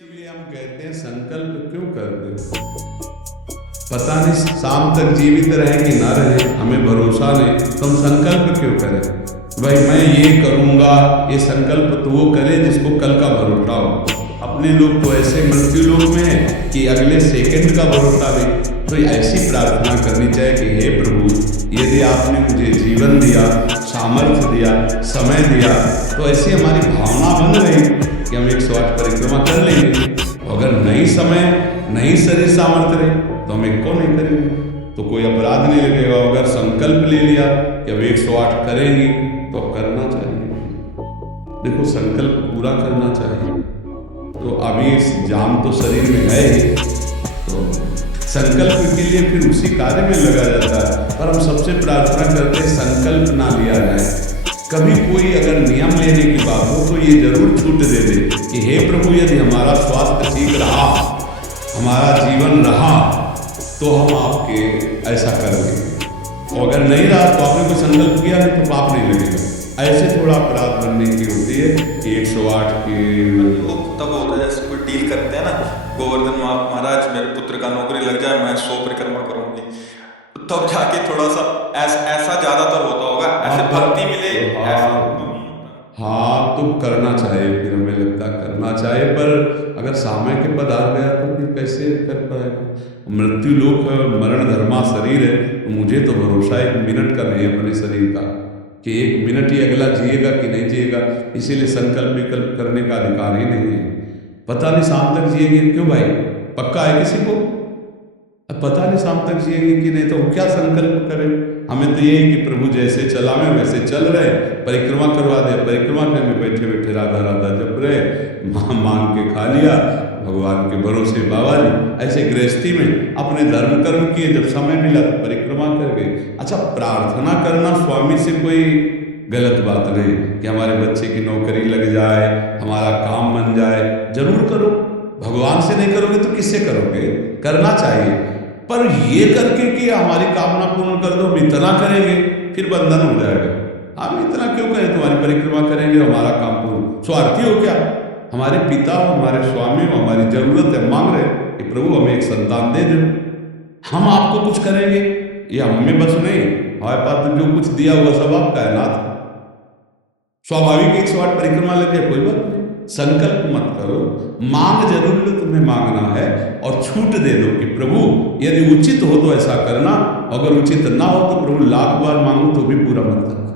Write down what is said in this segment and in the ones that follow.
इसीलिए हम कहते हैं संकल्प क्यों करते हो? पता नहीं शाम तक जीवित रहे कि ना रहे, हमें भरोसा नहीं, तो हम संकल्प क्यों करें? भाई मैं ये करूंगा, ये संकल्प तो वो करे जिसको कल का भरोसा हो। अपने लोग तो ऐसे मृत्यु लोक में है कि अगले सेकंड का भरोसा नहीं। तो ऐसी प्रार्थना करनी चाहिए कि हे प्रभु, यदि आपने मुझे जीवन दिया, सामर्थ्य दिया, समय दिया, तो ऐसी हमारी भावना बन रही कि हम 108 परिक्रमा कर लेंगे। अगर नहीं समय, नहीं शरीर सामर्थ्य रहे तो हम एक को नहीं करेंगे, तो कोई अपराध नहीं लगेगा। अगर संकल्प ले लिया कि अब 108 करेंगे तो अब करना चाहिए। देखो, संकल्प पूरा करना चाहिए। तो अभी जान तो शरीर में है ही, तो संकल्प के लिए फिर उसी कार्य में लगा जाता है। पर हम सबसे प्रार्थना करते हैं संकल्प ना लिया जाए। कभी कोई अगर नियम लेने की बात हो तो ये जरूर छूट दे दे कि हे प्रभु, यदि हमारा स्वास्थ्य ठीक रहा, हमारा जीवन रहा, तो हम आपके ऐसा करेंगे, और अगर नहीं रहा तो आपने कोई संकल्प किया नहीं तो पाप नहीं लगेगा। ऐसे थोड़ा अपराध बनने की होती है कि 108 के वो तब होता है जैसे कोई डील करते हैं ना, गोवर्धन महाराज मेरे पुत्र का नौकरी लग जाए, मैं 100 परिक्रमा करूंगी, तब जाके थोड़ा सा ऐसा ज्यादातर होता होगा, ऐसे भक्ति मिले ऐसा। हाँ, तो करना चाहिए, फिर हमें लगता करना चाहिए। पर अगर सामय के पद आ गया तो फिर कैसे कर पाएगा? मृत्यु लोक मरण धर्मा शरीर है, तो मुझे तो भरोसा 1 मिनट का नहीं है अपने शरीर का कि 1 मिनट ही अगला जिएगा कि नहीं जिएगा। इसीलिए संकल्प विकल्प करने का अधिकार ही नहीं है। पता नहीं शाम तक जिएंगे क्यों भाई, पक्का है किसी को? अब पता नहीं शाम तक जिएंगे कि नहीं, तो क्या संकल्प करें? हमें तो यही कि प्रभु जैसे चलावे वैसे चल रहे, परिक्रमा करवा दे, परिक्रमा करने बैठे बैठे राधा राधा जप रहे, मांग के खा लिया, भगवान के भरोसे बाबा जी। ऐसे गृहस्थी में अपने धर्म कर्म किए, जब समय मिला तो परिक्रमा कर गए। अच्छा, प्रार्थना करना स्वामी से कोई गलत बात नहीं कि हमारे बच्चे की नौकरी लग जाए, हमारा काम बन जाए, जरूर करो। भगवान से नहीं करोगे तो किससे करोगे? करना चाहिए, पर ये करके कि हमारी कामना पूर्ण कर दो, हम इतना करेंगे, फिर बंधन हो जाएगा। हम इतना क्यों करें, तुम्हारी परिक्रमा करेंगे, हमारा काम पूर्ण। स्वार्थी हो क्या? हमारे पिता हो, हमारे स्वामी हो, हमारी जरूरत है, मांग रहे कि प्रभु हमें एक संतान दे दो, हम आपको कुछ करेंगे, ये हमें बस नहीं, हमारे पास तो जो कुछ दिया हुआ सब आपका है नाथ। स्वाभाविक 108 परिक्रमा लग जाए, कोई बात नहीं। संकल्प मत करो, मांग जरूर लो, तुम्हें मांगना है, और छूट दे दो कि प्रभु यदि उचित हो तो ऐसा करना, अगर उचित ना हो तो प्रभु लाख बार मांगो तो भी पूरा मत करना।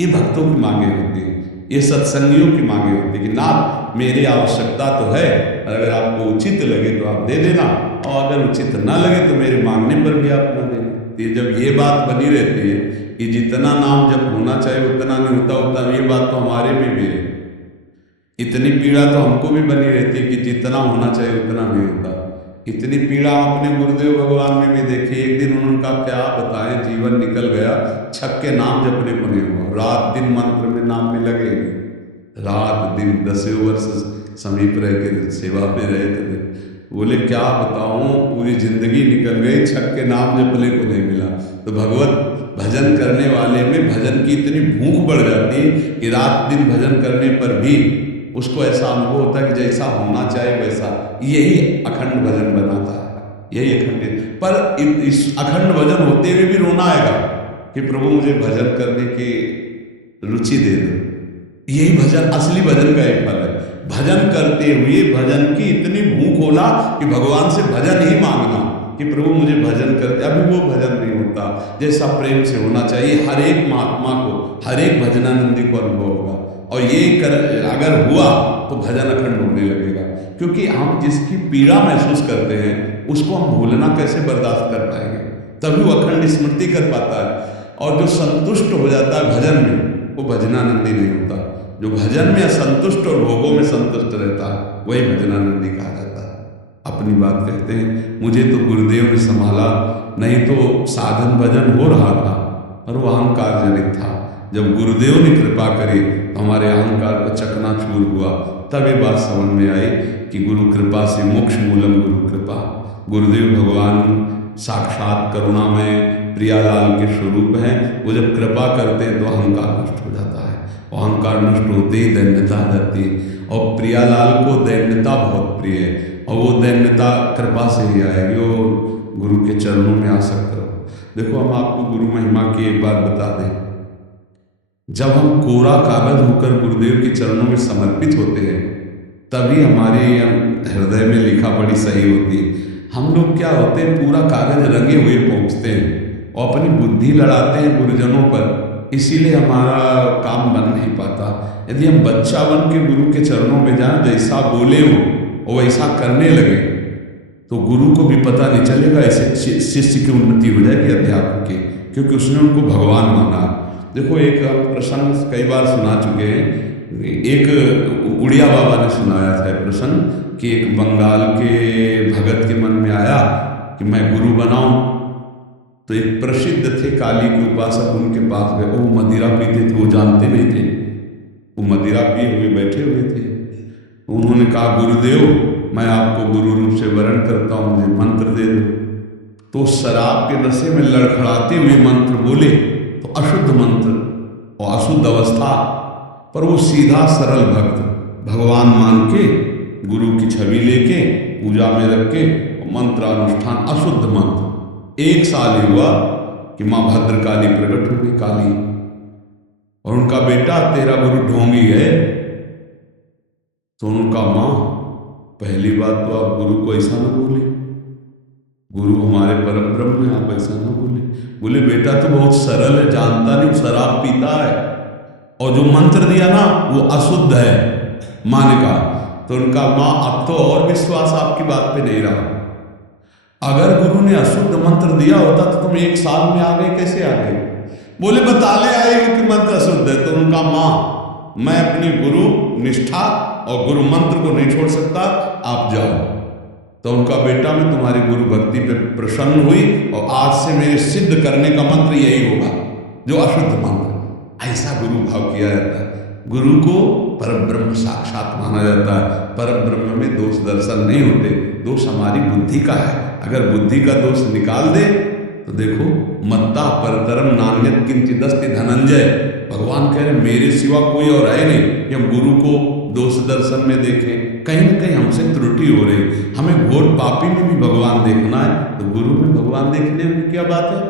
ये भक्तों की मांगे होती है, ये सत्संगियों की मांगे होती है कि नाथ मेरी आवश्यकता तो है, अगर आपको उचित लगे तो आप दे देना, और अगर उचित ना लगे तो मेरे मांगने पर भी आप ना देना। जब ये बात बनी रहती है कि जितना नाम जब होना चाहिए उतना नहीं होता, उतना ये बात तो हमारे में भी है। इतनी पीड़ा तो हमको भी बनी रहती है कि जितना होना चाहिए उतना नहीं होता। इतनी पीड़ा अपने गुरुदेव भगवान में भी देखी। एक दिन उन्होंने कहा क्या बताएं, जीवन निकल गया, छक के नाम जपने को नहीं हुआ, रात दिन मंत्र में नाम में लगे, रात दिन 10 वर्ष समीप रह के सेवा में रहे थे। बोले क्या बताऊं, पूरी जिंदगी निकल गई, छक के नाम जपने को नहीं मिला। तो भगवत भजन करने वाले में भजन की इतनी भूख बढ़ जाती है कि रात दिन भजन करने पर भी उसको ऐसा अनुभव होता है कि जैसा होना चाहिए वैसा। यही अखंड भजन बनाता है, यही अखंड। पर इस अखंड भजन होते हुए भी रोना आएगा कि प्रभु मुझे भजन करने की रुचि दे दो। यही भजन, असली भजन का एक फल है। भजन करते हुए भजन की इतनी भूख होना कि भगवान से भजन ही मांगना कि प्रभु मुझे भजन करते। अभी वो भजन नहीं होता जैसा प्रेम से होना चाहिए। हर एक महात्मा को, हर एक भजनानंदी को अनुभव होगा, और ये अगर हुआ तो भजन अखंड होने लगेगा। क्योंकि हम जिसकी पीड़ा महसूस करते हैं उसको हम भूलना कैसे बर्दाश्त कर पाएंगे? तभी वो अखंड स्मृति कर पाता है। और जो संतुष्ट हो जाता है भजन में, वो भजनानंदी नहीं होता। जो भजन में असंतुष्ट और भोगों में संतुष्ट रहता है वही भजनानंदी कहा जाता है। अपनी बात कहते हैं, मुझे तो गुरुदेव ने संभाला, नहीं तो साधन भजन हो रहा था और वो अहंकार जनित था। जब गुरुदेव ने कृपा करी तो हमारे अहंकार का चकनाचूर हुआ। तब ये बात समझ में आई कि गुरु कृपा से मोक्ष मूलम गुरु कृपा। गुरुदेव भगवान साक्षात करुणामय प्रियालाल के स्वरूप हैं। वो जब कृपा करते हैं तो अहंकार नष्ट हो जाता है, अहंकार नष्ट होते ही धन्यता आ जाती है। और प्रियालाल को दैन्यता बहुत प्रिय है, और वो दैन्यता कृपा से ही आएगी, और गुरु के चरणों में आ सकते हो। देखो, हम आपको गुरु महिमा की एक बात बता दें। जब हम कोरा कागज होकर गुरुदेव के चरणों में समर्पित होते हैं, तभी हमारे हृदय में लिखा पढ़ी सही होती है। हम लोग क्या होते हैं, पूरा कागज रंगे हुए पहुँचते हैं और अपनी बुद्धि लड़ाते हैं गुरुजनों पर, इसीलिए हमारा काम बन नहीं पाता। यदि हम बच्चा बन के गुरु के चरणों में जाएं, जैसा बोले हो और वैसा करने लगे, तो गुरु को भी पता नहीं चलेगा, ऐसे शिष्य की उन्नति हो जाएगी अध्यापक की, क्योंकि उसने उनको भगवान माना। देखो, एक प्रसंग कई बार सुना चुके हैं। एक उड़िया बाबा ने सुनाया था प्रसंग कि एक बंगाल के भगत के मन में आया कि मैं गुरु बनाऊं, तो एक प्रसिद्ध थे काली के उपासक उनके पास गए। वो मदिरा पीते थे, वो जानते नहीं थे, वो मदिरा पिए हुए बैठे हुए थे। उन्होंने कहा, गुरुदेव, मैं आपको गुरु रूप से वरण करता हूँ, मुझे मंत्र दे दो। तो शराब के नशे में लड़खड़ाते हुए मंत्र बोले, तो अशुद्ध मंत्र और अशुद्ध अवस्था, पर वो सीधा सरल भक्त भगवान मान के गुरु की छवि लेके पूजा में रख के मंत्र अनुष्ठान, अशुद्ध मंत्र। 1 साल ही हुआ कि माँ भद्रकाली प्रकट हो गई, काली, और उनका बेटा तेरा गुरु ढोंगी है। तो उनका, माँ, पहली बात तो आप गुरु को ऐसा न बोले, गुरु हमारे परम ब्रह्म है, आप ऐसा न बोले। बोले, बेटा तो बहुत सरल है, जानता नहीं, शराब पीता है, और जो मंत्र दिया ना वो अशुद्ध है। माँ ने कहा, तो उनका, माँ, अब तो और विश्वास आपकी बात पे नहीं रहा। अगर गुरु ने अशुद्ध मंत्र दिया होता तो तुम 1 साल में आ गए, कैसे आ गए? बोले, बता ले आई हो कि मंत्र अशुद्ध है। तो उनका, माँ, मैं अपनी गुरु निष्ठा और गुरु मंत्र को नहीं छोड़ सकता, आप जाओ। तो उनका बेटा, मैं तुम्हारी गुरु भक्ति पे प्रसन्न हुई और आज से मेरे सिद्ध करने का मंत्र यही होगा, जो अशुद्ध मंत्र। ऐसा गुरु भाव किया जाता है। गुरु को परब्रह्म साक्षात माना जाता है। परब्रह्म में दोष दर्शन नहीं होते, दोष हमारी बुद्धि का है। अगर बुद्धि का दोष निकाल दे तो देखो, मत्ता परतरम नान्यत किंचिदस्ति धनंजय, भगवान कह रहे मेरे सिवा कोई और है नहीं कि हम गुरु को दोष दर्शन में देखें। कहीं न कहीं हमसे त्रुटि हो रही। हमें घोर पापी में भी भगवान देखना है, तो गुरु में भगवान देखने में क्या बात है?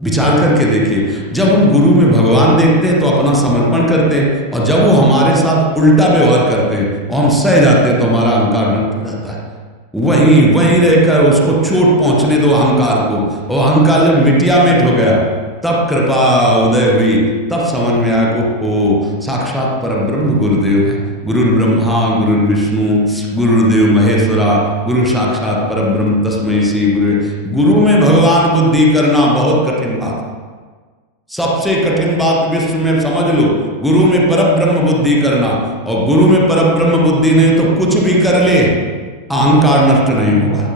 विचार करके देखिए। जब हम गुरु में भगवान देखते हैं तो अपना समर्पण करते हैं, और जब वो हमारे साथ उल्टा व्यवहार करते हैं और हम सह जाते हैं तो हमारा अहंकार नष्ट हो जाता है। वहीं रहकर उसको चोट पहुंचने दो अहंकार को, और अहंकार जब मिटिया मिट हो गया तब कृपा उदय हुई, तब समझ में आया को साक्षात परब्रह्म गुरुदेव है। गुरु ब्रह्मा गुरु विष्णु गुरुदेव महेश्वरा, गुरु साक्षात परब्रह्म तस्मै श्री गुरु। गुरु में भगवान बुद्धि करना बहुत कठिन बात है। सबसे कठिन बात विश्व में समझ लो, गुरु में परब्रह्म बुद्धि करना। और गुरु में परब्रह्म बुद्धि नहीं तो कुछ भी कर ले, अहंकार नष्ट नहीं होगा।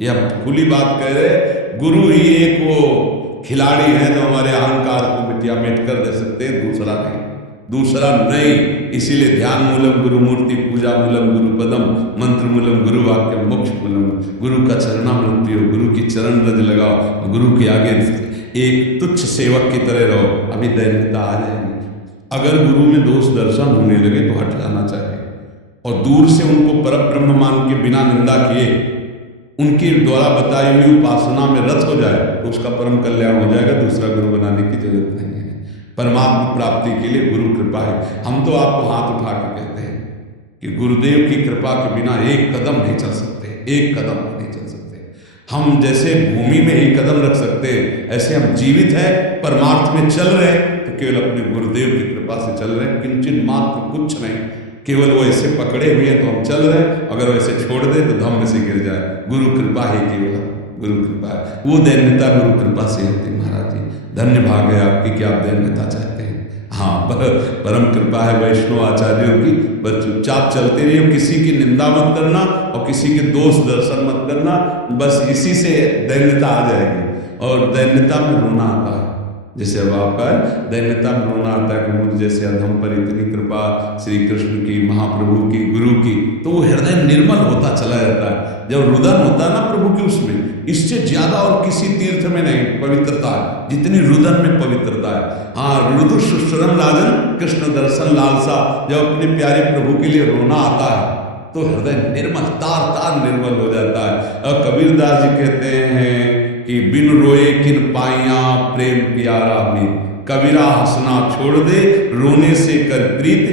यह खुली बात कह रहे। गुरु ही एक वो खिलाड़ी है जो हमारे अहंकार को मिटिया मिट कर दे सकते हैं, दूसरा नहीं। इसीलिए ध्यान मूलम गुरु मूर्ति, पूजा मूलम गुरु पदम, मंत्र मूलम गुरु वाक्य, मोक्ष मूलम गुरु का चरणामृत पियो, गुरु की चरण रज लगाओ, गुरु के आगे एक तुच्छ सेवक की तरह रहो, अभी दैन्यता आ जाएगी। अगर गुरु में दोष दर्शन होने लगे तो हट जाना चाहिए, और दूर से उनको परब्रह्म मान के बिना निंदा किए उनके द्वारा बताई हुई उपासना में रत हो जाए तो उसका परम कल्याण हो जाएगा। दूसरा गुरु बनाने की जरूरत नहीं है। परमात्मा प्राप्ति के लिए गुरु कृपा है। हम तो आपको हाथ उठा के कहते हैं कि गुरुदेव की कृपा के बिना एक कदम नहीं चल सकते, एक कदम नहीं चल सकते। हम जैसे भूमि में ही कदम रख सकते हैं, ऐसे हम जीवित हैं, परमार्थ में चल रहे हैं तो केवल अपने गुरुदेव की कृपा से चल रहे हैं। किंचन मात्र कुछ नहीं, केवल वो ऐसे पकड़े हुए हैं तो हम चल रहे हैं। अगर वैसे छोड़ दे तो धम्म से गिर जाए। गुरु कृपा ही केवल गुरु कृपा है। वो दैन्यता गुरु कृपा से होती। महाराज जी, धन्य भाग है आपकी कि आप दैन्यता चाहते हैं। हाँ, परम कृपा है वैष्णव आचार्यों की। बस चुपचाप चलते रहिए, किसी की निंदा मत करना और किसी के दोष दर्शन मत करना। बस इसी से दैन्यता आ जाएगी, और दैन्यता में रोना आता है। जैसे अब आपका दैन्यता में रोना आता है कि मुझ जैसे अधम पर इतनी कृपा श्री कृष्ण की, महाप्रभु की, गुरु की, तो वो हृदय निर्मल होता चला जाता है। जब रुदन होता है ना प्रभु के, उसमें इससे ज्यादा और किसी तीर्थ में नहीं पवित्रता है जितनी रुदन में पवित्रता है। हाँ, रुदु सुश्रम राजन कृष्ण दर्शन लालसा, जब अपने प्यारे प्रभु के लिए रोना आता है तो हृदय निर्मल, तार तार निर्मल हो जाता है। और कबीरदास जी कहते हैं कि बिन रोए किन पाइया प्रेम प्यारा में, कबीरा हंसना छोड़ दे रोने से कर प्रीत,